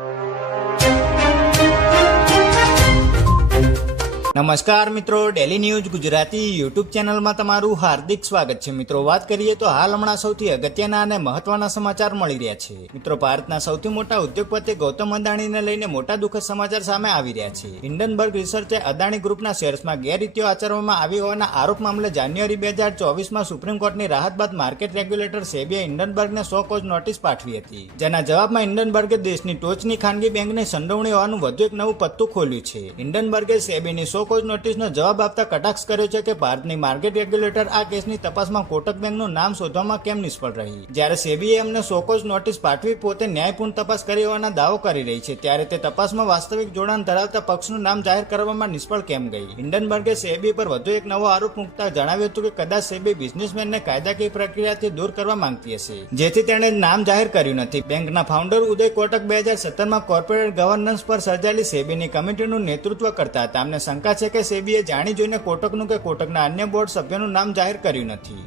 you. નમસ્કાર મિત્રો daily news Gujarati YouTube ચેનલમાં તમારું હાર્દિક સ્વાગત છે. મિત્રો, વાત કરીએ તો હાલ હમણાં સૌથી અગત્યના અને મહત્વના સમાચાર મળી રહ્યા છે. મિત્રો, ભારતના સૌથી મોટા ઉદ્યોગપતિ ગૌતમ અદાણીને લઈને મોટા દુઃખદ સમાચાર સામે આવી રહ્યા છે. હિન્ડનબર્ગ રિસર્ચે અદાણી ગ્રુપના શેર્સમાં ગેરરીતિઓ આચરવામાં આવી હોવાના આરોપ મામલે જાન્યુઆરી બે હજાર ચોવીસમાં સુપ્રીમ કોર્ટની રાહત બાદ માર્કેટ રેગ્યુલેટર સેબીએ હિન્ડનબર્ગને સો કોજ નોટિસ પાઠવી હતી. જેના જવાબમાં હિન્ડનબર્ગે દેશની ટોચની ખાનગી બેંકને સંડોવણી હોવાનું વધુ એક નવું પત્તું ખોલ્યું છે. હિન્ડનબર્ગે સેબીની સો કોઝ નોટિસનો જવાબ આપતા કટાક્ષ કર્યો છે કે ભારતની માર્કેટ રેગ્યુલેટર આ કેસની તપાસમાં કોટક બેંકનું નામ શોધવામાં કેમ નિષ્ફળ રહી? જ્યારે સેબીએ એમને સોકોજ નોટિસ પાઠવી પોતે ન્યાયપૂર્ણ તપાસ કરી હોવાના દાવો કરી રહી છે, ત્યારે તે તપાસમાં વાસ્તવિક જોડાણ ધરાવતા પક્ષનું નામ જાહેર કરવામાં નિષ્ફળ કેમ ગઈ? હિન્ડનબર્ગે સેબી પર વધુ એક નવો આરોપ મૂકતા જણાવ્યું હતું કે કદાચ સેબી બિઝનેસમેનને કાયદાકીય પ્રક્રિયાથી દૂર કરવા માંગતી હશે. જેથી તેણે નામ જાહેર કર્યું નથી. બેંકના ફાઉન્ડર ઉદય કોટક બે હજાર સત્તરમાં કોર્પોરેટ ગવર્નન્સ પર સર્જાયેલી સેબીની કમિટીનું નેતૃત્વ કરતા હતા. અમને શંકા છે કે સેબીએ જાણી જોઈને કોટકનું કે કોટકના અન્ય બોર્ડ સભ્યનું નામ જાહેર કર્યું નથી.